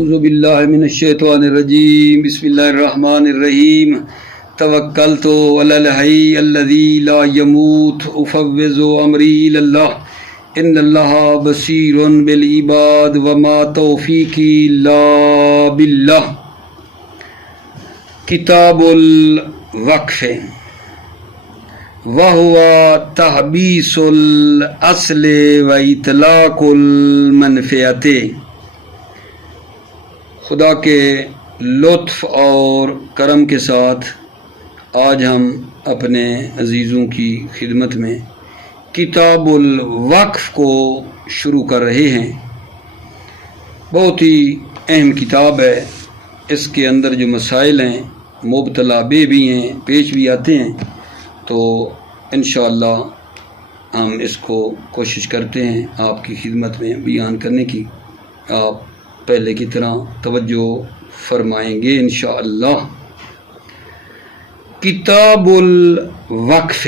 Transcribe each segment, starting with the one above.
اعوذ باللہ من الشیطان الرجیم بسم اللہ الرحمن الرحیم توکلت علی الحی الذی لا یموت افوض امری الی اللہ ان اللہ بصیر بالعباد وما توفیقی الا باللہ۔ کتاب الوقف وہو تحبیس الاصل و اطلاق المنفعت۔ خدا کے لطف اور کرم کے ساتھ آج ہم اپنے عزیزوں کی خدمت میں کتاب الوقف کو شروع کر رہے ہیں۔ بہت ہی اہم کتاب ہے۔ اس کے اندر جو مسائل ہیں مبتلا بے بھی ہیں، پیش بھی آتے ہیں، تو انشاءاللہ ہم اس کو کوشش کرتے ہیں آپ کی خدمت میں بیان کرنے کی۔ آپ پہلے کی طرح توجہ فرمائیں گے انشاءاللہ۔ کتاب الوقف،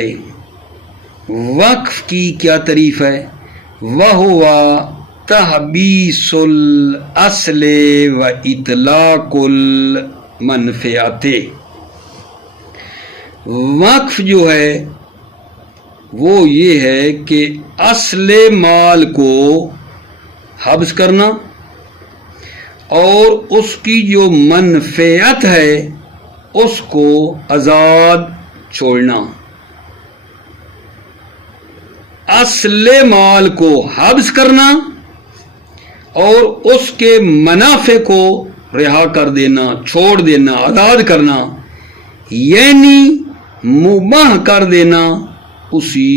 وقف کی کیا تعریف ہے؟ وہو تحبیس الاصل و اطلاق المنفعت۔ وقف جو ہے وہ یہ ہے کہ اصل مال کو حبس کرنا اور اس کی جو منفعت ہے اس کو آزاد چھوڑنا۔ اصل مال کو حبس کرنا اور اس کے منافع کو رہا کر دینا، چھوڑ دینا، آزاد کرنا، یعنی مباح کر دینا اسی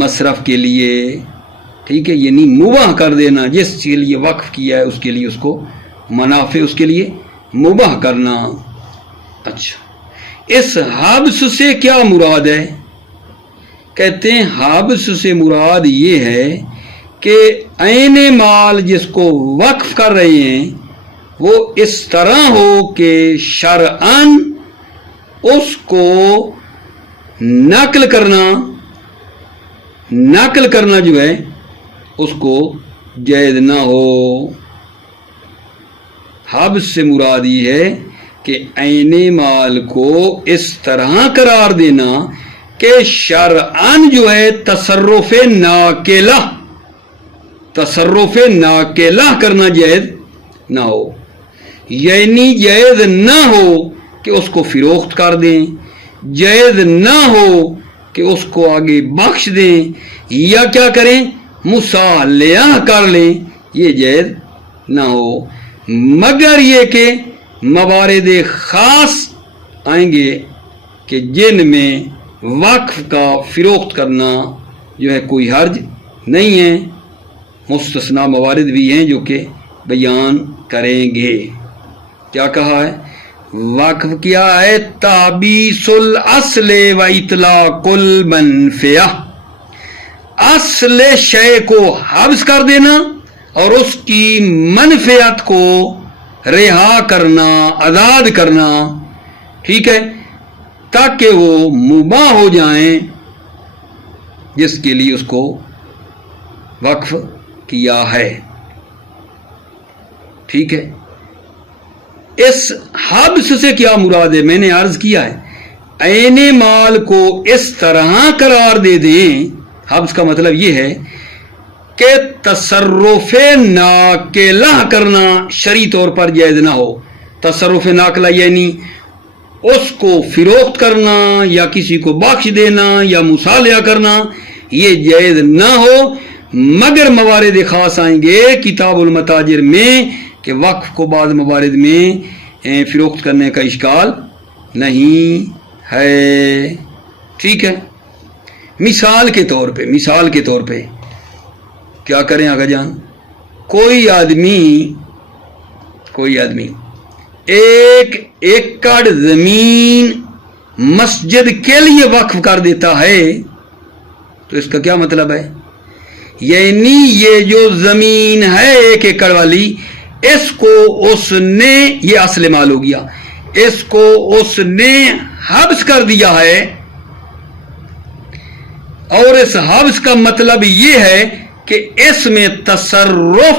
مصرف کے لیے، ٹھیک ہے، یعنی مباح کر دینا، جس کے لیے وقف کیا ہے اس کے لیے اس کو منافع، اس کے لیے مباح کرنا۔ اچھا، اس حبس سے کیا مراد ہے؟ کہتے ہیں حبس سے مراد یہ ہے کہ عین مال جس کو وقف کر رہے ہیں وہ اس طرح ہو کہ شرعاً اس کو نقل کرنا جو ہے اس کو جائز نہ ہو۔ حبس سے مراد یہ ہے کہ عین مال کو اس طرح قرار دینا کہ شرعاً جو ہے تصرف ناقلہ کرنا جائز نہ ہو، یعنی جائز نہ ہو کہ اس کو فروخت کر دیں، جائز نہ ہو کہ اس کو آگے بخش دیں یا کیا کریں، مصالحہ کر لیں، یہ جائز نہ ہو، مگر یہ کہ موارد خاص آئیں گے کہ جن میں وقف کا فروخت کرنا جو ہے کوئی حرج نہیں ہے، مستثنا موارد بھی ہیں جو کہ بیان کریں گے۔ کیا کہا ہے؟ وقف کیا ہے؟ تحبیس الاصل و اطلاق المنفعہ، اصل شے کو حبس کر دینا اور اس کی منفعت کو رہا کرنا، آزاد کرنا، ٹھیک ہے، تاکہ وہ مباح ہو جائیں جس کے لیے اس کو وقف کیا ہے، ٹھیک ہے۔ اس حبس سے کیا مراد ہے؟ میں نے عرض کیا ہے عین مال کو اس طرح قرار دے دیں، حبس کا مطلب یہ ہے کہ تصرف ناقلہ کرنا شرعی طور پر جائز نہ ہو۔ تصرف ناقلہ یعنی اس کو فروخت کرنا یا کسی کو بخش دینا یا مصالحہ کرنا، یہ جائز نہ ہو، مگر موارد خاص آئیں گے کتاب المتاجر میں کہ وقف کو بعض موارد میں فروخت کرنے کا اشکال نہیں ہے، ٹھیک ہے۔ مثال کے طور پہ کیا کریں آقا جان؟ کوئی آدمی ایک ایکڑ زمین مسجد کے لیے وقف کر دیتا ہے، تو اس کا کیا مطلب ہے؟ یعنی یہ جو زمین ہے ایک ایکڑ والی، اس کو اس نے، یہ اصل مال ہو گیا، اس کو اس نے حبس کر دیا ہے، اور اس حبس کا مطلب یہ ہے کہ اس میں تصرف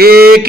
1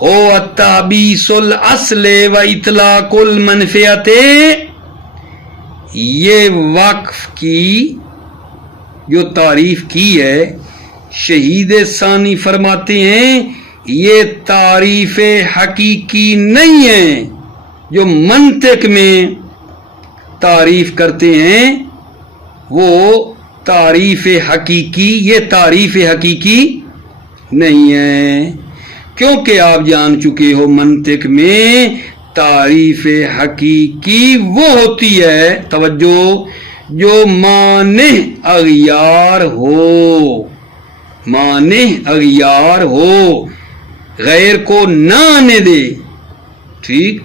ہو التحبیس الاصل و اطلاق المنفعت، یہ وقف کی جو تعریف کی ہے شہید ثانی فرماتے ہیں یہ تعریف حقیقی نہیں ہے، جو منطق میں تعریف کرتے ہیں وہ تعریف حقیقی، یہ تعریف حقیقی نہیں ہے، کیونکہ آپ جان چکے ہو منطق میں تعریف حقیقی وہ ہوتی ہے، توجہ، جو مانع اغیار ہو، مانع اغیار ہو، غیر کو نہ آنے دے، ٹھیک،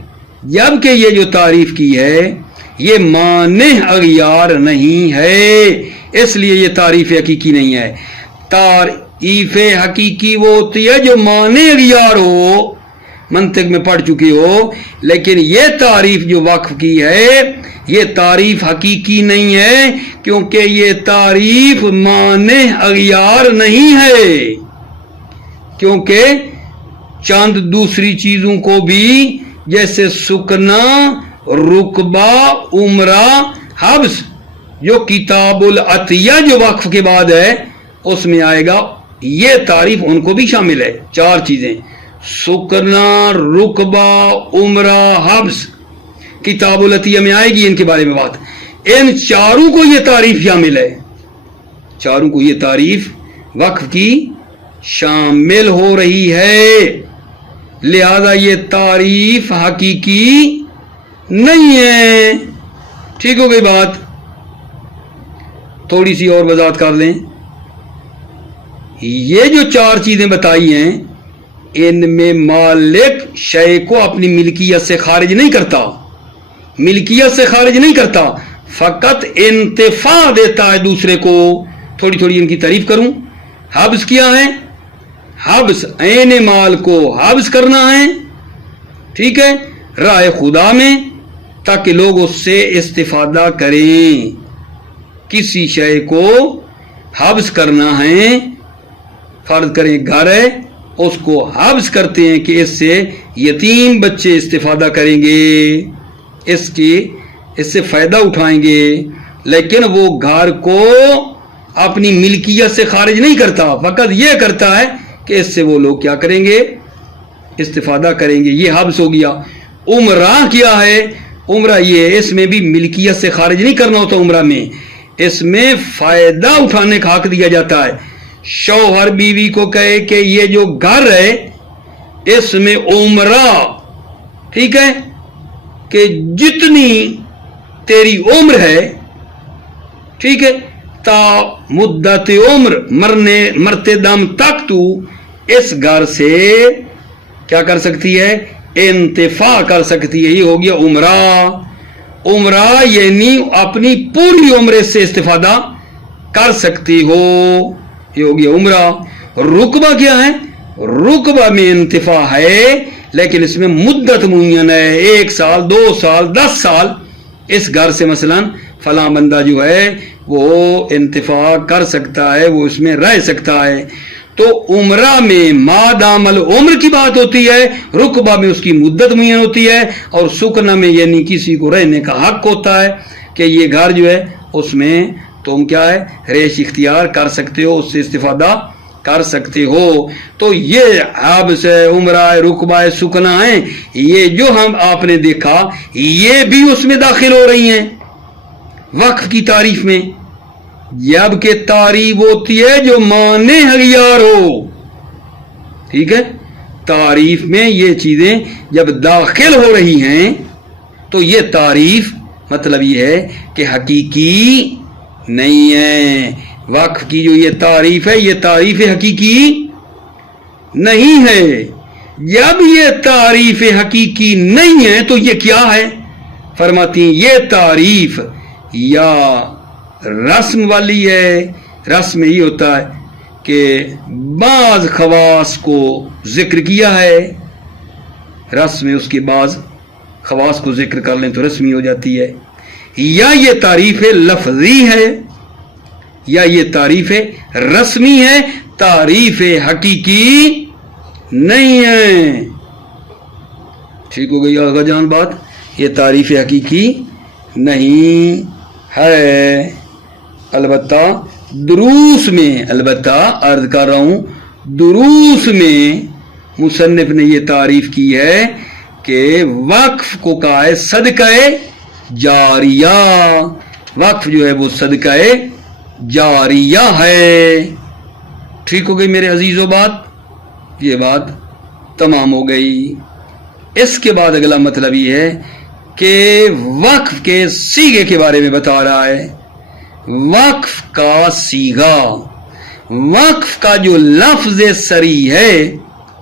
جبکہ یہ جو تعریف کی ہے یہ مانع اغیار نہیں ہے، اس لیے یہ تعریف حقیقی نہیں ہے۔ تعریف حقیقی وہ ہوتی ہے جو مانع اغیار ہو، منطق میں پڑھ چکے ہو، لیکن یہ تعریف جو وقف کی ہے یہ تعریف حقیقی نہیں ہے، کیونکہ یہ تعریف مانع اغیار نہیں ہے، کیونکہ چند دوسری چیزوں کو بھی جیسے سکنا، رقبہ، عمرہ، حبس، جو کتاب العطیہ جو وقف کے بعد ہے اس میں آئے گا، یہ تعریف ان کو بھی شامل ہے، چار چیزیں، سکنا، رقبہ، عمرہ، حبس، کتاب العطیہ میں آئے گی ان کے بارے میں بات، ان چاروں کو یہ تعریف شامل ہے، چاروں کو یہ تعریف وقف کی شامل ہو رہی ہے، لہذا یہ تعریف حقیقی نہیں ہے۔ ٹھیک ہو گئی بات؟ تھوڑی سی اور وضاحت کر لیں، یہ جو چار چیزیں بتائی ہیں ان میں مالک شے کو اپنی ملکیت سے خارج نہیں کرتا، ملکیت سے خارج نہیں کرتا، فقط انتفاع دیتا ہے دوسرے کو۔ تھوڑی تھوڑی ان کی تعریف کروں۔ حبس کیا ہے؟ حبس عین مال کو حبس کرنا ہے، ٹھیک ہے، راہ خدا میں، تاکہ لوگ اس سے استفادہ کریں۔ کسی شے کو حبس کرنا ہے، فرض کریں گھر ہے، اس کو حبس کرتے ہیں کہ اس سے یتیم بچے استفادہ کریں گے، اس سے فائدہ اٹھائیں گے، لیکن وہ گھر کو اپنی ملکیت سے خارج نہیں کرتا، فقط یہ کرتا ہے کہ اس سے وہ لوگ کیا کریں گے؟ استفادہ کریں گے، یہ حبس ہو گیا۔ عمرہ کیا ہے؟ عمرہ یہ اس میں بھی ملکیت سے خارج نہیں کرنا ہوتا، عمرہ میں اس میں فائدہ اٹھانے کا حق دیا جاتا ہے۔ شوہر بیوی کو کہے کہ یہ جو گھر ہے اس میں عمرہ، ٹھیک ہے، کہ جتنی تیری عمر ہے، ٹھیک ہے، تا مدت عمر، مرتے دم تک تو اس گھر سے کیا کر سکتی ہے؟ انتفاع کر سکتی ہے، یہ ہو گیا عمرہ۔ عمرہ یعنی اپنی پوری عمر سے استفادہ کر سکتی ہو، یہ ہو گیا عمرہ۔ رقبہ کیا ہے؟ رقبہ میں انتفاع ہے لیکن اس میں مدت معین ہے، 1 سال، 2 سال، 10 سال، اس گھر سے مثلا فلاں بندہ جو ہے وہ انتفاع کر سکتا ہے، وہ اس میں رہ سکتا ہے۔ تو عمرہ میں مادام العمر کی بات ہوتی ہے، رقبہ میں اس کی مدت معین ہوتی ہے، اور سکنا میں یعنی کسی کو رہنے کا حق ہوتا ہے کہ یہ گھر جو ہے اس میں تم کیا ہے؟ رہائش اختیار کر سکتے ہو، اس سے استفادہ کر سکتے ہو۔ تو یہ حبس ہے، عمرہ ہے، رقبہ ہے، سکنا ہے، یہ جو ہم آپ نے دیکھا یہ بھی اس میں داخل ہو رہی ہیں وقف کی تعریف میں، جبکہ تعریف ہوتی ہے جو مانع اغیار ہو، ٹھیک ہے، تعریف میں یہ چیزیں جب داخل ہو رہی ہیں تو یہ تعریف مطلب یہ ہے کہ حقیقی نہیں ہے۔ وقف کی جو یہ تعریف ہے یہ تعریف حقیقی نہیں ہے۔ جب یہ تعریف حقیقی نہیں ہے تو یہ کیا ہے؟ فرماتی ہیں یہ تعریف یا رسم والی ہے۔ رسم یہ ہوتا ہے کہ بعض خواص کو ذکر کیا ہے، رسم میں اس کے بعض خواص کو ذکر کر لیں تو رسمی ہو جاتی ہے، یا یہ تعریف لفظی ہے یا یہ تعریف رسمی ہے، تعریف حقیقی نہیں ہے۔ ٹھیک ہو گئی آغا جان بات؟ یہ تعریف حقیقی نہیں ہے، البتہ دروس میں، البتہ عرض کر رہا ہوں دروس میں مصنف نے یہ تعریف کی ہے کہ وقف کو کہا ہے صدقہ جاریہ، وقف جو ہے وہ صدقہ جاریہ ہے۔ ٹھیک ہو گئی میرے عزیزو بات؟ یہ بات تمام ہو گئی۔ اس کے بعد اگلا مطلب یہ ہے کہ وقف کے صیغے کے بارے میں بتا رہا ہے۔ وقف کا صیغہ، وقف کا جو لفظ صریح ہے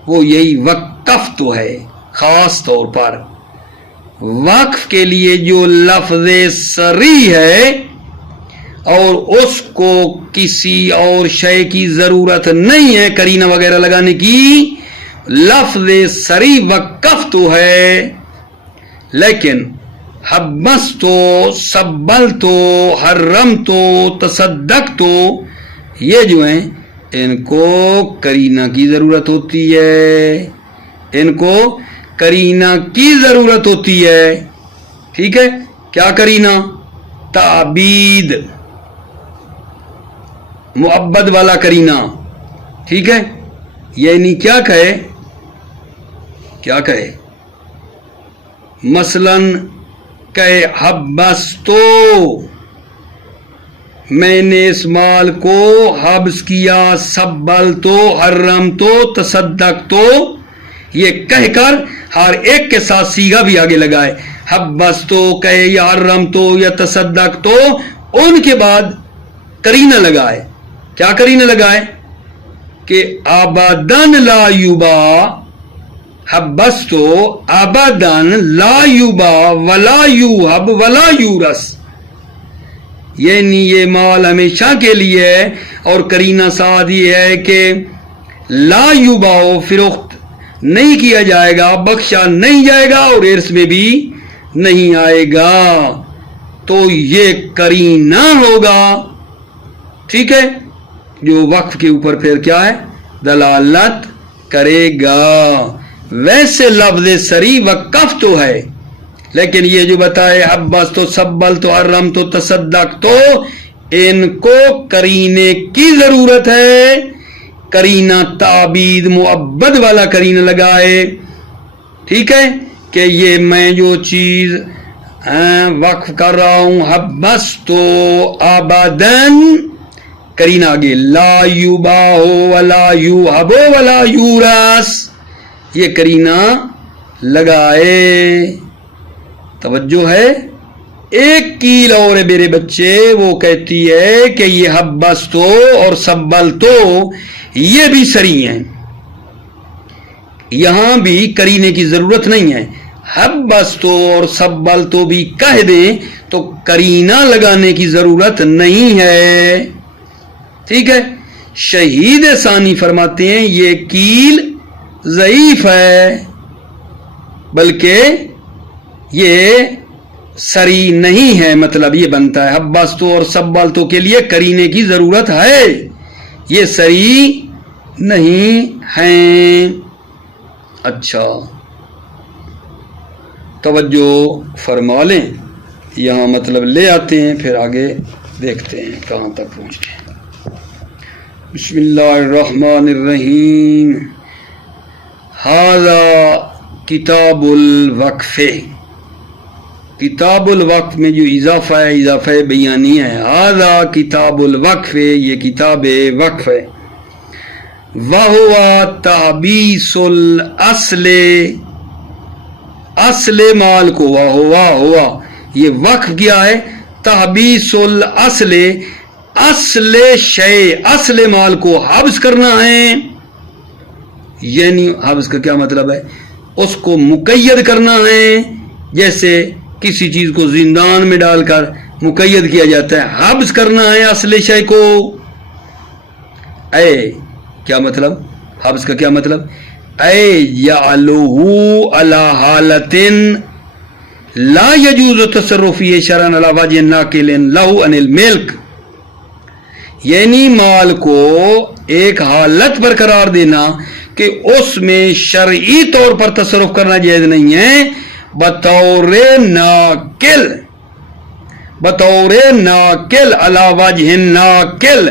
وہ یہی وقف تو ہے۔ خاص طور پر وقف کے لیے جو لفظ صریح ہے اور اس کو کسی اور شے کی ضرورت نہیں ہے قرینہ وغیرہ لگانے کی، لفظ صریح وقف تو ہے، لیکن حبس تو، سبل تو، حرم تو، تصدق تو، یہ جو ہیں ان کو قرینہ کی ضرورت ہوتی ہے، ان کو قرینہ کی ضرورت ہوتی ہے۔ ٹھیک ہے، کیا قرینہ؟ تعبید، معبد والا قرینہ۔ ٹھیک ہے، یعنی کیا کہے، کیا کہے؟ مثلا کہے حبس تو، میں نے اس مال کو حبس کیا، سبل تو، حرم تو، تصدق تو، یہ کہہ کر ہر ایک کے ساتھ صیغہ بھی آگے لگائے، حبس تو کہے یا حرم تو یا تصدق تو، ان کے بعد قرینہ لگائے۔ کیا قرینہ لگائے؟ کہ ابداً لا یبا، حبس تو ابداً لا یبا ولا یوہب ولا یورث، یعنی یہ مال ہمیشہ کے لیے ہے، اور قرینہ ساتھ یہ ہے کہ لا یبا، فروخت نہیں کیا جائے گا، بخشا نہیں جائے گا، اور ارث میں بھی نہیں آئے گا، تو یہ قرینہ ہوگا۔ ٹھیک ہے، جو وقف کے اوپر پھر کیا ہے؟ دلالت کرے گا۔ ویسے لفظ صریح وقف تو ہے، لیکن یہ جو بتائے حبس تو، سبل تو، حرم تو، تصدق تو، ان کو قرینے کی ضرورت ہے۔ قرینہ تعبید، معبد والا قرینہ لگائے۔ ٹھیک ہے، کہ یہ میں جو چیز وقف کر رہا ہوں، حبس تو ابداً، قرینہ آگے لا یباع ولا یوہب ولا یورث، یہ قرینہ لگائے۔ توجہ ہے؟ ایک کیل اور ہے میرے بچے، وہ کہتی ہے کہ یہ حبس تو اور سبل تو یہ بھی صریح ہیں، یہاں بھی قرینے کی ضرورت نہیں ہے۔ حبس تو اور سبل تو بھی کہہ دیں تو قرینہ لگانے کی ضرورت نہیں ہے۔ ٹھیک ہے، شہید ثانی فرماتے ہیں یہ کیل ضعیف ہے، بلکہ یہ صریح نہیں ہے، مطلب یہ بنتا ہے حبس تو اور سبل تو کے لیے قرینے کی ضرورت ہے، یہ صریح نہیں ہیں۔ اچھا توجہ فرما لیں، یہاں مطلب لے آتے ہیں، پھر آگے دیکھتے ہیں کہاں تک پہنچتے ہیں۔ بسم اللہ الرحمن الرحیم۔ ھذا کتاب الوقف، کتاب الوقف میں جو اضافہ ہے، اضافہ بیانی ہے۔ ھذا کتاب الوقف، یہ کتاب وقف ہے۔ وَهُوَ تَحْبِيسُ الْأَصْلِ، اصل مال کو، ہوا یہ وقف کیا ہے، تحبیس الاصل، اصل شے، اصل مال کو حبس کرنا ہے، یعنی حبس کا کیا مطلب ہے؟ اس کو مقید کرنا ہے، جیسے کسی چیز کو زندان میں ڈال کر مقید کیا جاتا ہے، حبس کرنا ہے اصل شے کو۔ اے کیا مطلب؟ حبس کا کیا مطلب؟ اے یعلوہ علی حالت لا یجوز تصرفی شرعن علی وجہ ناقل لہ عن الملک، یعنی مال کو ایک حالت پر قرار دینا کہ اس میں شرعی طور پر تصرف کرنا جائز نہیں ہے، بطور ناقل علی وجہ ناقل،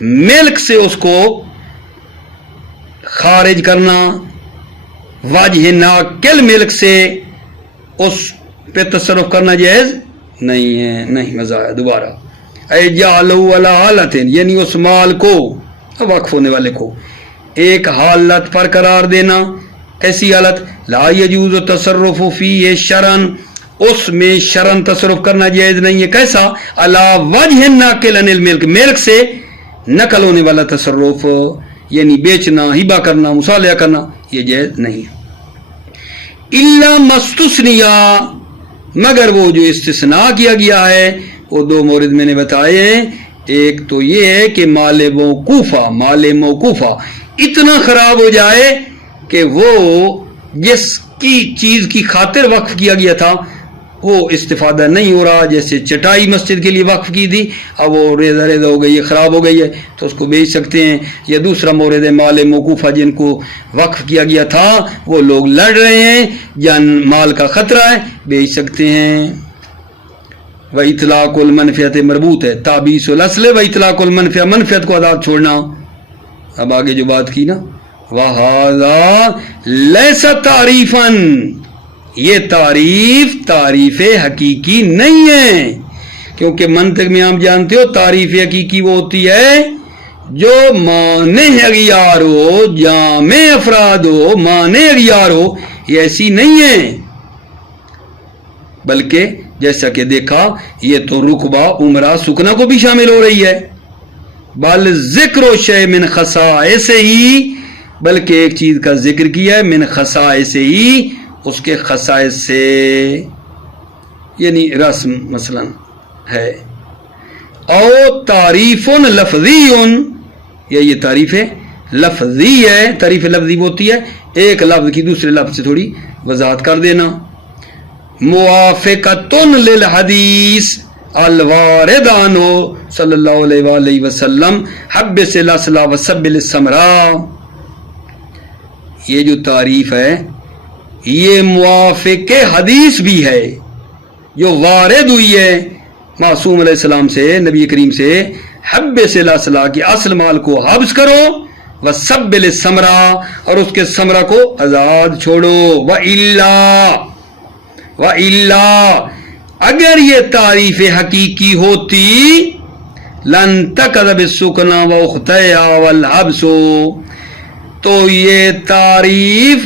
ملک سے اس کو خارج کرنا، وجہ ناقل ملک سے اس پہ تصرف کرنا جائز نہیں ہے، نہیں مزہ آیا دوبارہ، اجعلہ علی حالت، یعنی اس مال کو، وقف ہونے والے کو ایک حالت پر قرار دینا، کیسی حالت؟ لا یجوز تصرف فیہ شرعن، اس میں شرعن تصرف کرنا جائز نہیں ہے، کیسا؟ علی وجہ ناقل عن الملک، ملک سے نقل ہونے والا تصرف، یعنی بیچنا، ہبہ کرنا، مصالحہ کرنا، یہ جائز نہیں ہے۔ الا مستثنیا، مگر وہ جو استثناء کیا گیا ہے وہ دو مورد میں نے بتائے ہیں، ایک تو یہ ہے کہ مال موقوفہ اتنا خراب ہو جائے کہ وہ جس کی چیز کی خاطر وقف کیا گیا تھا وہ استفادہ نہیں ہو رہا، جیسے چٹائی مسجد کے لیے وقف کی تھی، اب وہ ریزہ ہو گئی ہے، خراب ہو گئی ہے، تو اس کو بیچ سکتے ہیں۔ یا دوسرا مورد ہے مال موقوفہ، جن کو وقف کیا گیا تھا وہ لوگ لڑ رہے ہیں، جان مال کا خطرہ ہے، بیچ سکتے ہیں۔ وَإِطْلَاقُ الْمَنْفِيَةِ مربوط ہے، تابیس الاصل وَإِطْلَاقُ الْمَنْفِيَةِ، منفیت کو آزاد چھوڑنا۔ اب آگے جو بات کی نا، وَهَذَا لَيْسَ تَعْرِيفًا، یہ تعریف حقیقی نہیں ہے، کیونکہ منطق میں آپ جانتے ہو تعریف حقیقی وہ ہوتی ہے جو معنی اغیار ہو، جامع افراد ہو، معنی اغیار ہو، یہ ایسی نہیں ہے، بلکہ جیسا کہ دیکھا یہ تو رقبہ، عمرہ، سکنا کو بھی شامل ہو رہی ہے۔ بل ذکر و شے من خصائص ہی، بلکہ ایک چیز کا ذکر کیا ہے، من خصائص ہی، اس کے خصائص سے، یعنی رسم مثلا ہے، او تعریف لفظی، یا یہ تعریف لفظی ہے، تعریف لفظی ہوتی ہے ایک لفظ کی دوسرے لفظ سے تھوڑی وضاحت کر دینا۔ موافقۃ للحدیث الوارد عنہ صلی اللہ علیہ وآلہ وسلم حبس الاصل وسبل الثمرہ، یہ جو تعریف ہے یہ موافق حدیث بھی ہے جو وارد ہوئی ہے معصوم علیہ السلام سے، نبی کریم سے، حبس الاصل، کہ اصل مال کو حبس کرو، وسبل الثمرہ، اور اس کے ثمرہ کو آزاد چھوڑو، وَإِلَّا اگر یہ تعریف حقیقی ہوتی، لَن تَقَذَبِ السُّكْنَى وَأُخْتَيْهَا وَالْحَبْسُ، تو یہ تعریف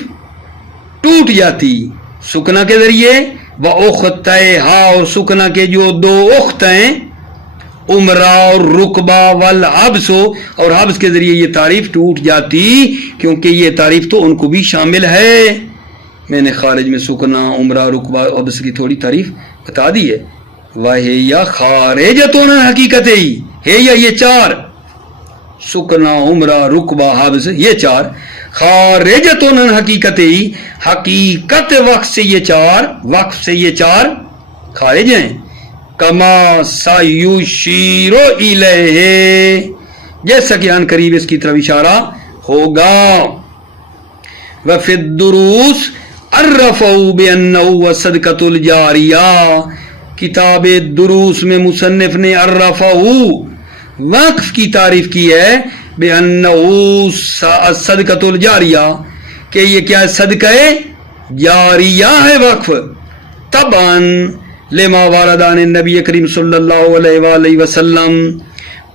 ٹوٹ جاتی سکنا کے ذریعے، وَأُخْتَيْهَا، اور سکنا کے جو دو اخت ہیں، عمرہ اور رقبہ، والحبس، اور حبس کے ذریعے یہ تعریف ٹوٹ جاتی، کیونکہ یہ تعریف تو ان کو بھی شامل ہے۔ میں نے خارج میں سکنا، عمرہ، رقبہ، حبس کی تھوڑی تعریف بتا دی ہے۔ وَهِيَ خَارِجَةٌ عَنْ حَقِيقَتِهِ، ہے یا یہ چار، سکنا، عمرہ، رقبہ، حبس، یہ چار خارجۃ عن حقیقتہ، حقیقت وقف سے یہ چار خارج ہیں، کما سیشیر الیہ، جیسا کہ ان قریب اس کی طرف اشارہ ہوگا۔ وفی الدروس عرفوا بانہ صدقۃ الجاریہ، کتاب دروس میں مصنف نے عرفہ، وقف کی تعریف کی ہے، بانہ صدقۃ الجاریہ، کہ یہ کیا ہے؟ صدقہ جاریہ ہے وقف، طبعا لما ورد عن نبی کریم صلی اللہ علیہ وآلہ وسلم،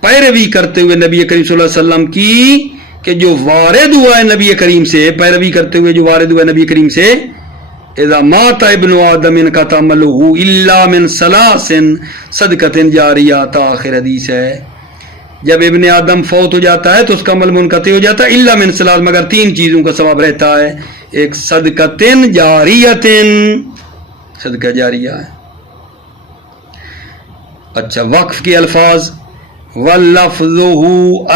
پیروی کرتے ہوئے نبی کریم صلی اللہ علیہ وسلم کی، کہ جو وارد ہوا ہے نبی کریم سے، پیروی کرتے ہوئے جو وارد ہوا ہے نبی کریم سے، اذا مات ابن آدم انقطع عملہ الا من ثلاث صدقۃ جاریہ، آخر حدیث ہے، جب ابن آدم فوت ہو جاتا ہے تو اس کا عمل منقطع ہو جاتا ہے، الا من ثلاث، مگر تین چیزوں کا ثواب رہتا ہے، ایک صدقۃ جاریہ، صدقہ جاریہ ہے۔ اچھا، وقف کے الفاظ، وَلَفْظُهُ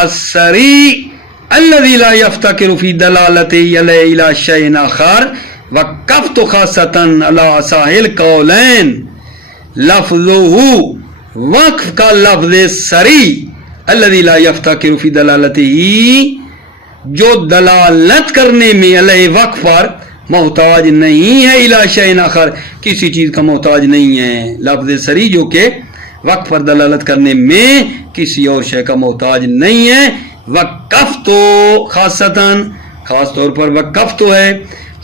السَّرِيعُ الَّذِي لَا يَفْتَقِرُ فِي دَلَالَتِهِ إِلَى شَيْءٍ آخَرَ وَقَفْتُ خَاصَّةً عَلَى أَصَحِّ الْقَوْلَيْنِ، لفظه، وقف کا لفظ سری، الذي لا يفتقر في دلالته، جو دلالت کرنے میں علیہ وقف پر محتاج نہیں ہے الی شیء آخر، کسی چیز کا محتاج نہیں ہے. لفظ سری جو کہ وقف پر دلالت کرنے میں کسی اور شے کا محتاج نہیں ہے. وقف تو خاصتاً خاص طور پر وقف تو ہے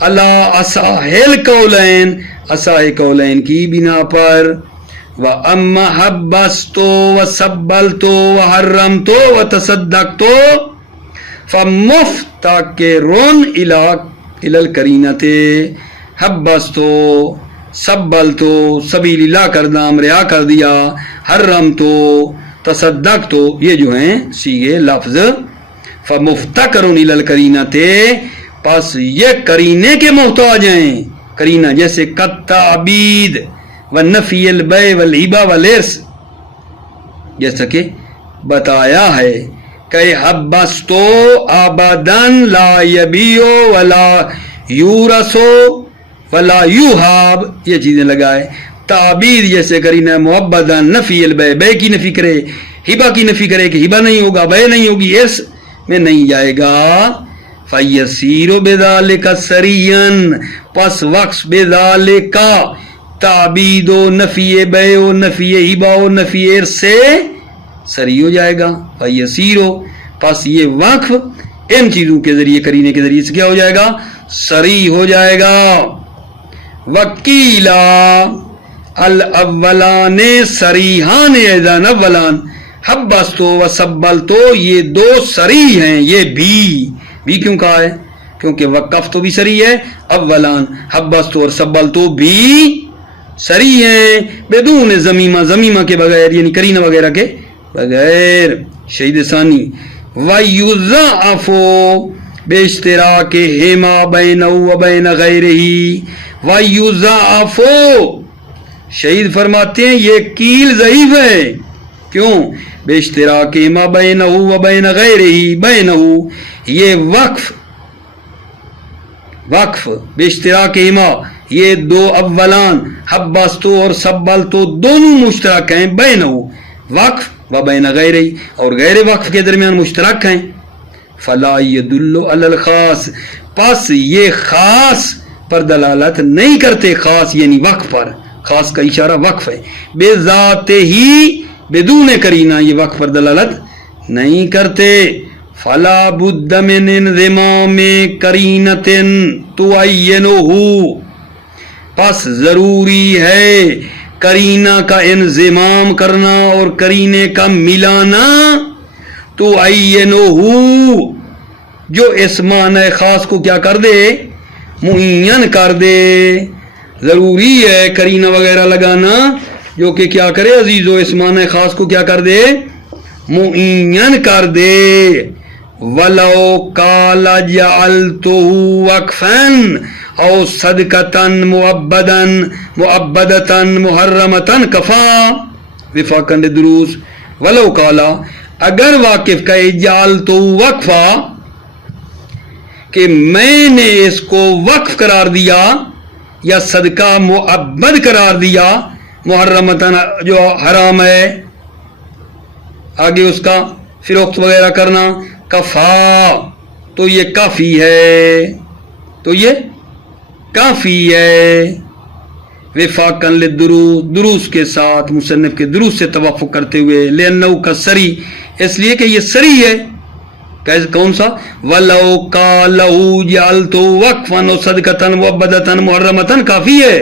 اللہ اصاحل قولین، اصاح قولین کی بنا پر. وَأَمَّا حَبَّسْتُ وَسَبَّلْتُ وَحَرَّمْتُ وَتَصَدَّقْتُ فَمُفْتَقِرٌ إِلَى الْقَرِينَةِ. حبستو سبلتو سبیل اللہ کر نام ریا کر دیا، حرمتو تصدقتو، یہ جو ہیں سیغے لفظ. فَمُفْتَقِرٌ إِلَى الْقَرِينَةِ، پس یہ کرینے کے محتاج ہیں. کرینہ جیسے کالتعبید والنفی البیع والہبہ والارث، جیسا کہ بتایا ہے کہ حبستو ابداً لا یبیع ولا یورث ولا یوہب، یہ چیزیں لگائے. تعبید جیسے کرینہ مؤبداً، نفی البیع، بیع کی نفی کرے، ہبہ کی نفی کرے کہ ہبہ نہیں ہوگا، بیع نہیں ہوگی، ارث میں نہیں جائے گا. فَيَسِيرُ بِذَلِكَ سَرِيًّا، پس وقف بِذَلِكَ تعبید و نفی بیع و نفی ہبہ و نفی ارث سے سری ہو جائے گا. فَيَسِيرُ، پس یہ وقف ان چیزوں کے ذریعے کرینے کے ذریعے سے کیا ہو جائے گا؟ سری ہو جائے گا. وکیلا الاولان سریحان ایضاً، اولان حبستو و سبلتو، یہ دو سری ہیں. یہ بھی کیوں کہا ہے؟ کیونکہ وقف تو بھی سری ہے، اولان حبستو اور سبلتو بھی سری ہیں، بدون زمیمہ، زمیمہ کے بغیر، یعنی کرینہ وغیرہ کے بغیر. شہید ثانی وَيُضَاعَفُ بِاشْتِرَاكِهِمَا بَيْنَهُ وَبَيْنَ غَيْرِهِ. وَيُضَاعَفُ، شہید فرماتے ہیں یہ کیل ضعیف ہے. کیوں؟ بِاشْتِرَاكِهِمَا بَيْنَهُ وَبَيْنَ غَيْرِهِ، بَيْنَهُ یہ وقف بِاشْتِرَاكِهِمَا، یہ دو اولان حبستو اور سبلتو دونوں مشترک ہیں، بینہو وقف و بین غیرہ، اور غیر وقف کے درمیان مشترک ہیں. فلا یدل علی الخاص، پس یہ خاص پر دلالت نہیں کرتے. خاص یعنی وقف پر، خاص کا اشارہ وقف ہے. بذات ہی، بدون کرینہ یہ وقف پر دلالت نہیں کرتے. فلا بد من انضمام کرینۃ تعینہ، پس ضروری ہے کرینہ کا انضمام کرنا اور کرینے کا ملانا. تعینہ، جو اس معنی خاص کو کیا کر دے؟ معین کر دے. ضروری ہے کرینہ وغیرہ لگانا جو کہ کیا کرے عزیزو؟ اس معنی خاص کو کیا کر دے؟ معین کر دے. وَلَوْ قَالَ جَعَلْتُهُ وَقْفًا او صدقتاً مؤبدتاً محرمتاً کفا وفاقاً للدروس. ولو قالا، اگر واقف کہے جعلتو وقفا، کہ میں نے اس کو وقف قرار دیا یا صدقہ مؤبد قرار دیا، محرمتاً جو حرام ہے، آگے اس کا فروخت وغیرہ کرنا، کفا تو یہ کافی ہے، تو یہ کافی ہے. وفاقاً للدروس، دروس کے ساتھ، مصنف کے دروس سے توافق کرتے ہوئے. لأنه کا سری، اس لیے کہ یہ سری ہے. کون سا؟ وَلَوْ قَالَهُ جَعَلْتُ وَقْفًا وَصَدْقَةً مُؤَبَّدَةً مُحَرَّمَةً کافی ہے.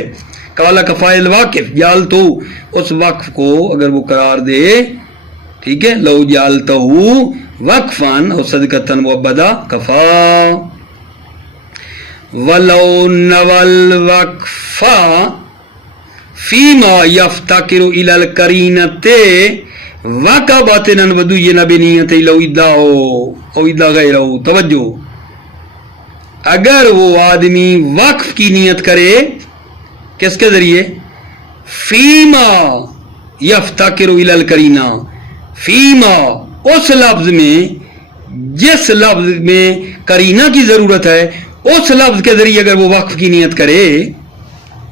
قال کفائل واقف، جعلتو اس وقف کو اگر وہ قرار دے، ٹھیک ہے، لو جعلتہو وقفاً اور صدقتاً مؤبدہ کفا. ولو نول وقفا فیما یفتقر الی القرینۃ وقبتن ودین بنیت لو ادعا او ادعا غیرہ. توجہ، اگر وہ آدمی وقف کی نیت کرے کس کے ذریعے؟ فیما یفتقر الی القرینہ، فیما اس لفظ میں جس لفظ میں قرینہ کی ضرورت ہے، اس لفظ کے ذریعے اگر وہ وقف کی نیت کرے.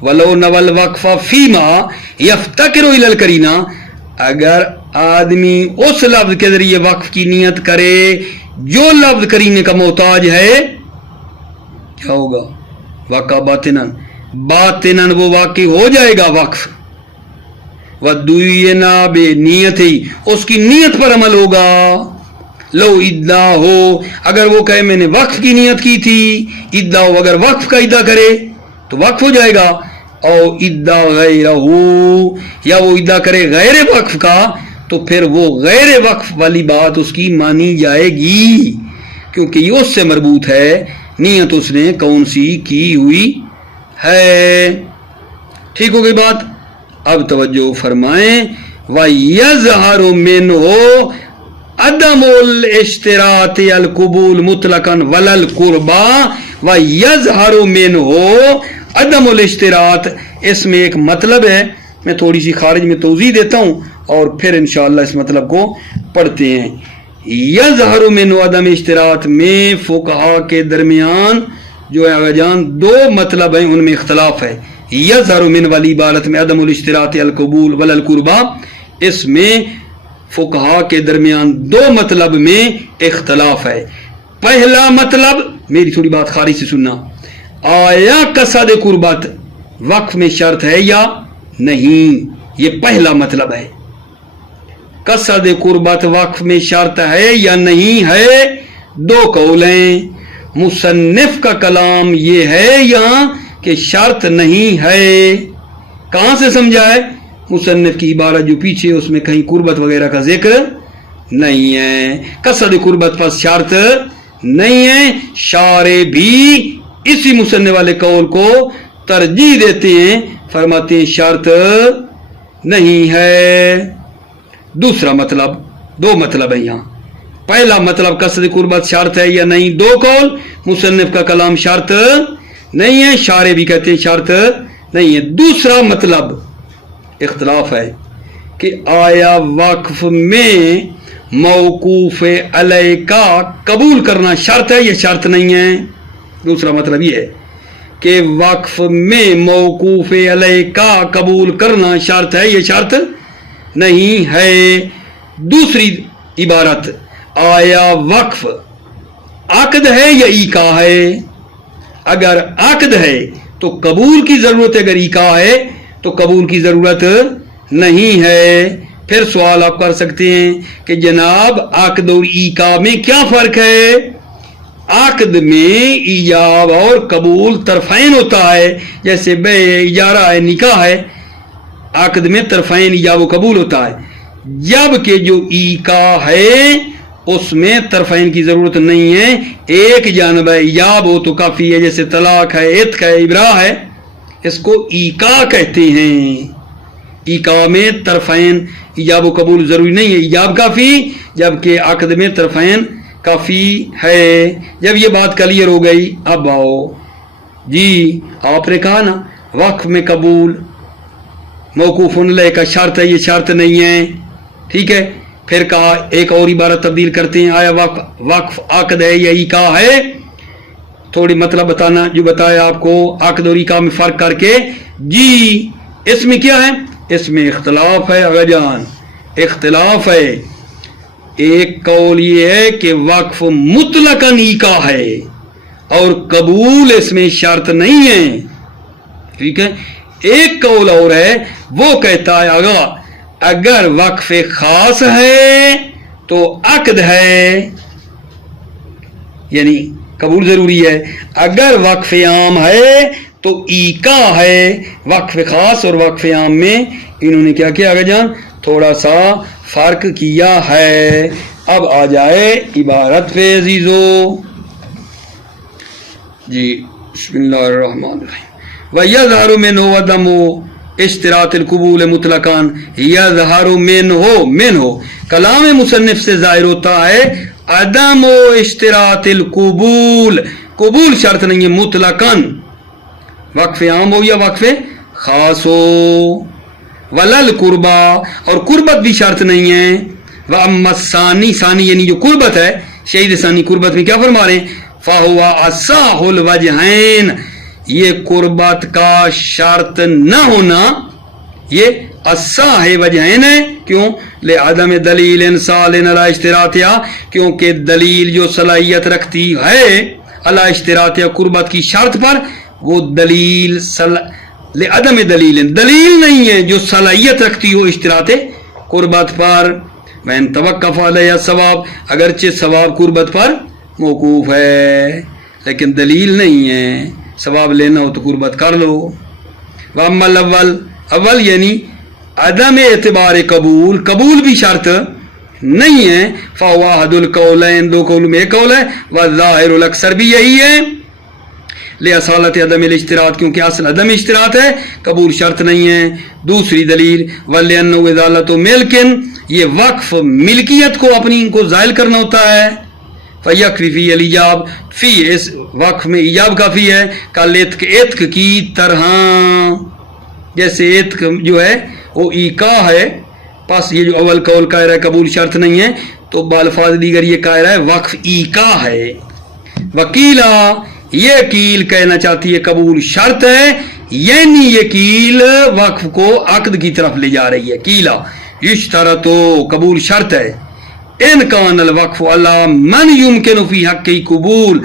ولو نول وقفہ فیما یفتقر الی القرینہ، اگر آدمی اس لفظ کے ذریعے وقف کی نیت کرے جو لفظ کرینے کا محتاج ہے کیا ہوگا؟ واقع باطنن، باطنن وہ واقع ہو جائے گا وقف. وَدُّيِّنَا بِنِيَّتِ، اس کی نیت پر عمل ہوگا. لو ادا ہو، اگر وہ کہے میں نے وقف کی نیت کی تھی، ادا ہو، اگر وقف کا ادا کرے تو وقف ہو جائے گا. او ادا غیرہ، یا وہ ادا کرے غیر وقف کا تو پھر وہ غیر وقف والی بات اس کی مانی جائے گی، کیونکہ یہ اس سے مربوط ہے، نیت اس نے کون سی کی ہوئی ہے. ٹھیک ہو گئی بات؟ اب توجہ فرمائیں. وَيَظْهَرُ مِنْهُ عدم الاشتراط القبول مطلقاً ولا القربا وَيَظْهَرُ مِنْهُ عدم الاشتراط. اس میں ایک مطلب ہے، میں تھوڑی سی خارج میں توضیح دیتا ہوں اور پھر انشاءاللہ اس مطلب کو پڑھتے ہیں. یظہر من عدم اشتراط میں فقہا کے درمیان جو ہے جان دو مطلب ہیں، ان میں اختلاف ہے. یظہر من والی عبارت میں عدم الاشتراط القبول ولا القربا، اس میں فقہا کے درمیان دو مطلب میں اختلاف ہے. پہلا مطلب، میری تھوڑی بات خارج سے سننا، آیا قصد قربت وقف میں شرط ہے یا نہیں، یہ پہلا مطلب ہے. قصد قربت وقف میں شرط ہے یا نہیں ہے، دو قول ہیں. مصنف کا کلام یہ ہے یہاں کہ شرط نہیں ہے. کہاں سے سمجھا ہے؟ مصنف کی عبارت جو پیچھے اس میں کہیں قربت وغیرہ کا ذکر نہیں ہے. قصد قربت پر شرط نہیں ہے. شارع بھی اسی مصنف والے قول کو ترجیح دیتے ہیں، فرماتے ہیں شرط نہیں ہے. دوسرا مطلب، دو مطلب ہیں یہاں. پہلا مطلب قصد قربت شرط ہے یا نہیں، دو قول. مصنف کا کلام شرط نہیں ہے، شارع بھی کہتے ہیں شرط نہیں ہے. دوسرا مطلب اختلاف ہے کہ آیا وقف میں موقوف علیہ کا قبول کرنا شرط ہے یا شرط نہیں ہے. دوسرا مطلب یہ ہے کہ وقف میں موقوف علیہ کا قبول کرنا شرط ہے یا شرط نہیں ہے. دوسری عبارت، آیا وقف عقد ہے یا ایقاع ہے. اگر عقد ہے تو قبول کی ضرورت ہے، اگر ایقاع ہے تو قبول کی ضرورت نہیں ہے. پھر سوال آپ کر سکتے ہیں کہ جناب عقد اور ایقاع میں کیا فرق ہے؟ عقد میں ایجاب اور قبول طرفین ہوتا ہے، جیسے بے اجارہ ہے، نکاح ہے، عقد میں طرفین ایجاب و قبول ہوتا ہے. جبکہ جو ایقاع ہے اس میں طرفین کی ضرورت نہیں ہے، ایک جانب ہے، ایجاب ہو تو کافی ہے، جیسے طلاق ہے، عتق ہے، ابراء ہے، اس کو ایقاع کہتے ہیں. ایقاع میں طرفین ایجاب و قبول ضروری نہیں ہے، ایجاب کافی، جبکہ عقد میں طرفین کافی ہے. جب یہ بات کلیئر ہو گئی، اب آؤ جی، آپ نے کہا نا وقف میں قبول موقوف علیہ کا شرط ہے، یہ شرط نہیں ہے. ٹھیک ہے، پھر کہا ایک اور عبارت تبدیل کرتے ہیں، آیا وقف عقد ہے یا ایقاع ہے. تھوڑی مطلب بتانا جو بتایا آپ کو عقد اور ایقاع میں فرق کر کے. جی اس میں کیا ہے؟ اس میں اختلاف ہے اغا جان، اختلاف ہے. ایک قول یہ ہے کہ وقف مطلقاً ایقاع ہے اور قبول اس میں شرط نہیں ہے. ٹھیک ہے، ایک قول اور ہے، وہ کہتا ہے اگر وقف خاص ہے تو عقد ہے، یعنی قبول ضروری ہے. اگر وقف عام ہے تو ایقاع ہے. وقف خاص اور وقف عام میں انہوں نے کیا کیا آگے جان؟ تھوڑا سا فرق کیا ہے. اب آ جائے عبارت پہ عزیزو. جی بسم اللہ الرحمن الرحیم. وَيَظْهَرُ مِنْهُ وَدَمُ اشتراط القبول مطلقاً. یظہر منہ کلام مصنف سے ظاہر ہوتا ہے عدم و اشتراط القبول، قبول شرط نہیں ہے مطلقاً، وقف عام ہو یا وقف خاص ہو. ولل قربا، اور قربت بھی شرط نہیں ہے. وَأَمَّا الثَّانِي، ثانی یعنی جو قربت ہے، شہید ثانی قربت میں کیا فرما رہے ہیں؟ فَهُوَ أَصَحُّ الْوَجْهَيْنِ، یہ قربت کا شرط نہ ہونا، یہ ہے وجہین ہے، کیوں؟ لعدم دلیل صالح علی اشتراطیا، کیونکہ دلیل جو صلاحیت رکھتی ہے علی اشتراطیا قربت کی شرط پر، وہ دلیل لعدم دلیل نہیں ہے جو صلاحیت رکھتی ہو اشتراط قربت پر. وَإِن توقف علیہ ثواب، اگرچہ ثواب قربت پر موقوف ہے لیکن دلیل نہیں ہے، ثواب لینا ہو تو قربت کر لو. وَأَمَّا الْأَوَّلُ، اول یعنی عدم اعتبار قبول بھی شرط نہیں ہے. فَهُوَ أَحَدُ الْقَوْلَيْنِ، دو قول میں ایک قول ہے. وَالظَّاهِرُ الْأَكْثَرُ بھی یہی ہے. لِأَصَالَةِ عَدَمِ الاشتراط، کیونکہ اصل عدم اشتراط ہے، قبول شرط نہیں ہے. دوسری دلیل وَلِأَنَّهُ إِزَالَةُ مِلْكٍ، یہ وقف ملکیت کو اپنی کو زائل کرنا ہوتا ہے. فَيَكْفِي فِي الْإِجَاب، فی اس وقف میں ایجاب کافی ہے. کالعتق، عتق کی طرح، جیسے عتق جو ہے وہ ایقا ہے، پس یہ جو اول قول قائرہ قبول شرط نہیں ہے، تو بالفاظ دیگر یہ قائرہ ہے وقف ایقا ہے. وکیلا، یہ کیل کہنا چاہتی ہے قبول شرط ہے، یعنی یہ کیل وقف کو عقد کی طرف لے جا رہی ہے. کیلا یشترطو، قبول شرط ہے. ان کان الوقف علی من یمکن فی حق کی قبول،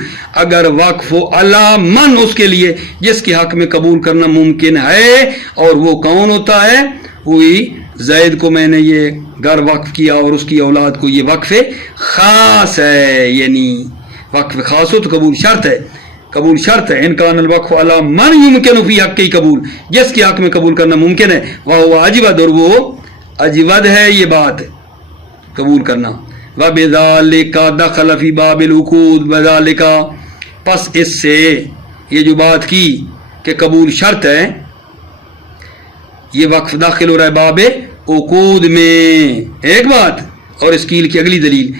اگر وقف علی من اس کے لیے جس کے حق میں قبول کرنا ممکن ہے، اور وہ کون ہوتا ہے؟ وہی زید کو میں نے یہ گھر وقف کیا اور اس کی اولاد کو یہ وقف خاص ہے، یعنی وقف خاص ہو تو قبول شرط ہے. قبول شرط ہے. ان کان الوقف علی من یمکن فی حق کی قبول، جس کے حق میں قبول کرنا ممکن ہے. وہ اجود، اور وہ اجود ہے یہ بات قبول کرنا. وَبِذَالِكَ دَخَلَ فِي بَابِ الْعُقُودِ، بَذَالِكَ، پس اس سے یہ جو بات کی کہ قبول شرط ہے، یہ وقف داخل ہو رہا ہے باب عقود میں. ایک بات، اور اس کیل کی اگلی دلیل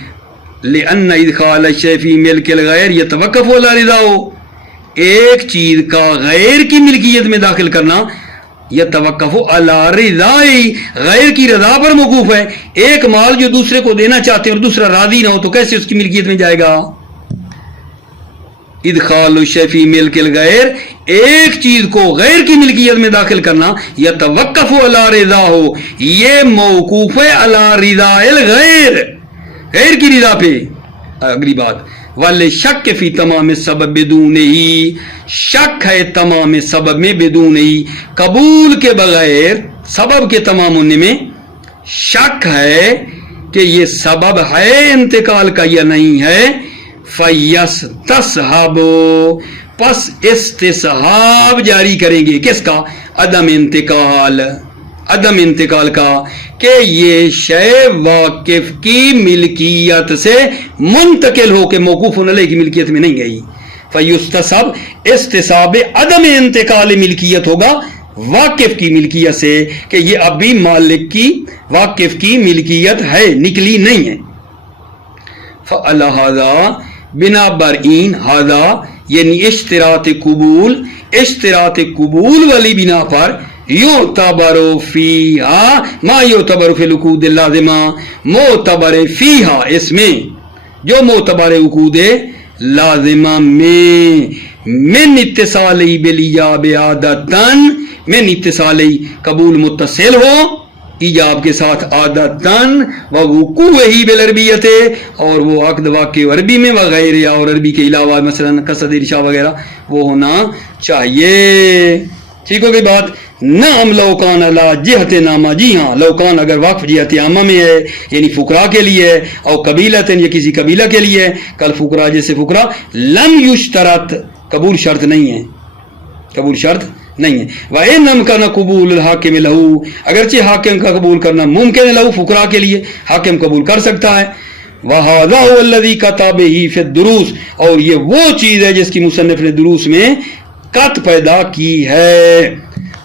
لِأَنَّ إِدْخَالَ الشَّيْءِ فِي مِلْكِ الْغَيْرِ يَتَوَقَّفُ عَلَى رِضَاهُ، ایک چیز کا غیر کی ملکیت میں داخل کرنا یتوقف علی رضا، غیر کی رضا پر موقوف ہے. ایک مال جو دوسرے کو دینا چاہتے ہیں اور دوسرا راضی نہ ہو تو کیسے اس کی ملکیت میں جائے گا؟ ادخال الشیء فی ملک الغیر، ایک چیز کو غیر کی ملکیت میں داخل کرنا یتوقف علی رضا ہو، یہ موقوف ہے علی رضا الغیر، غیر کی رضا پہ. اگلی بات والے شک فی تمام سبب بدون ہی، شک ہے تمام سبب میں بدون ہی، قبول کے بغیر سبب کے تمام ہونے میں شک ہے کہ یہ سبب ہے انتقال کا یا نہیں ہے. فَيَسْتَصْحَبُ، پس استصحاب جاری کریں گے کس کا؟ عدم انتقال، عدم انتقال کا، کہ یہ شے واقف کی ملکیت سے منتقل ہو کے موقوف علیہ کی ملکیت میں نہیں گئی. فیستصحب، استصحاب عدم انتقال ملکیت ہوگا واقف کی ملکیت سے، کہ یہ اب بھی مالک کی واقف کی ملکیت ہے، نکلی نہیں ہے. فَعَلَى بنا برئین ہذا، یعنی اشتراط قبول، اشتراط قبول والی بنا پر یعتبر فیہا ما یعتبر فی العقود اللازمہ، معتبر فیہا، اس میں جو معتبر عقود لازمہ میں، من اتصالی بالیجاب عادتاً، من اتصالی قبول متصل ہو ایجاب کے ساتھ عادتاً، ووقوعہ بالعربیت، اور وہ عقد واقع عربی میں، وغیرہ اور عربی کے علاوہ مثلا قصد ارشاد وغیرہ وہ ہونا چاہیے. ٹھیک ہو گئی بات. نعم لوکان لا جہت نامہ، جی ہاں لوکان اگر وقف جہت عامہ میں ہے، یعنی فقراء کے لیے ہے، اور قبیلتن یا کسی قبیلہ کے لیے ہے، کل فقراء جیسے فقراء، لم یشترط، قبول شرط نہیں ہے، قبول شرط نہیں ہے. وَإِنْ أَمْكَنَ قبول الحاکم لہو، اگرچہ حاکم کا قبول کرنا ممکن ہے لہو، فقراء کے لیے حاکم قبول کر سکتا ہے. وَهَذَا هُوَ الَّذِي كَتَبَ بِهِ فِي الدُّرُوسِ، اور یہ وہ چیز ہے جس کی مصنف نے دروس میں قط پیدا کی ہے.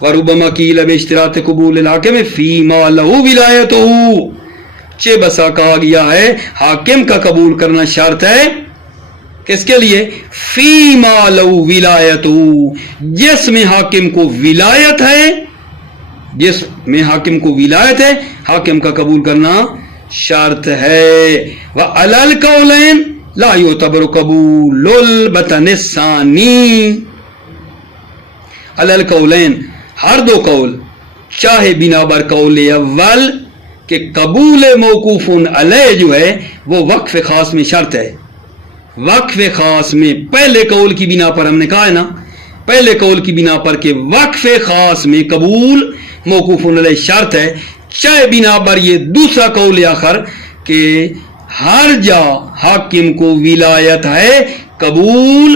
وَرُبَّمَا قِيلَ بِاشْتِرَاطِ قبول الحاکم فِيمَا لَهُ وِلَایَتُهُ، چہ بسا کہا گیا ہے حاکم کا قبول کرنا شرط ہے کس کے لیے؟ فیما لو ولایتہ، جس میں حاکم کو ولایت ہے، جس میں حاکم کو ولایت ہے، حاکم کا قبول کرنا شرط ہے. وعلی القولین لا یعتبر قبول البتن الثانی، علی القولین، ہر دو قول چاہے بنا بر قول اول کہ قبول موقوف علیہ جو ہے وہ وقف خاص میں شرط ہے. وقف خاص میں پہلے قول کی بنا پر ہم نے کہا ہے نا, پہلے قول کی بنا پر کہ وقف خاص میں قبول موقوف علیہ شرط ہے, چاہے بنا پر یہ دوسرا قول آخر کہ ہر جا حاکم کو ولایت ہے قبول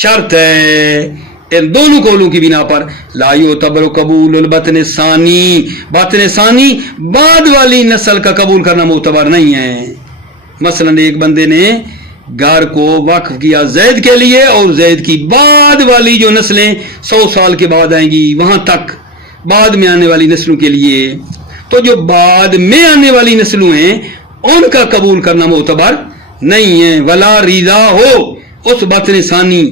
شرط ہے. ان دونوں قولوں کی بنا پر لا یعتبر قبول البطن ثانی, باطن ثانی بعد والی نسل کا قبول کرنا معتبر نہیں ہے. مثلا ایک بندے نے گھر کو وقف کیا زید کے لیے اور زید کی بعد والی جو نسلیں 100 سال کے بعد آئیں گی وہاں تک بعد میں آنے والی نسلوں کے لیے, تو جو بعد میں آنے والی نسلوں ہیں ان کا قبول کرنا معتبر نہیں ہے. ولا رضا ہو اس باطن ثانی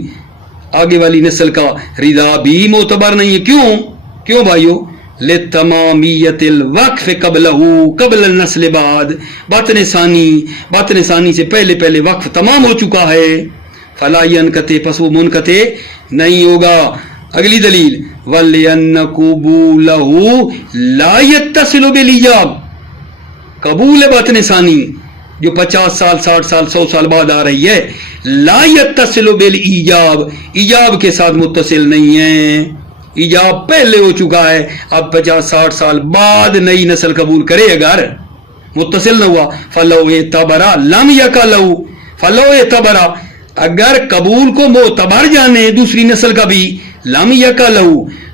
آگے والی نسل کا رضا بھی معتبر نہیں ہے. کیوں بھائیو؟ لتمامیت الوقف قبل النسل بعد, باطن ثانی سے پہلے وقف تمام ہو چکا ہے. فلا ينقطع پس وہ منقطع نہیں ہوگا. اگلی دلیل وَلِأَنَّ قبولہ لا يتصل بالایجاب, قبول باطن ثانی جو 50 سال 60 سال 100 سال بعد آ رہی ہے لا يتصل بالایجاب, ایجاب کے ساتھ متصل نہیں ہے. ایجاب پہلے ہو چکا ہے, اب 50-60 سال بعد نئی نسل قبول کرے اگر متصل نہ ہوا. فلو اعتبرا لم یکلو, فلو اعتبرا اگر قبول کو معتبر جانے دوسری نسل کا بھی لم یکلو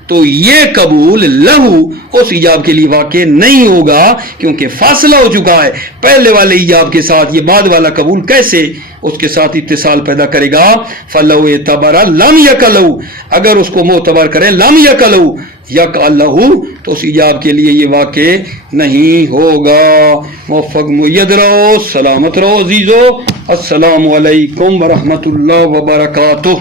تو یہ قبول لہو اس ایجاب کے لیے واقع نہیں ہوگا کیونکہ فاصلہ ہو چکا ہے. پہلے والے ایجاب کے ساتھ یہ بعد والا قبول کیسے اس کے ساتھ اتصال پیدا کرے گا. فلو اعتبر لم یکلو, اگر اس کو معتبر کریں لم یکلو یکلہ تو اس ایجاب کے لیے یہ واقع نہیں ہوگا. موفق مید رہو, سلامت رہو عزیزو. السلام علیکم ورحمۃ اللہ وبرکاتہ.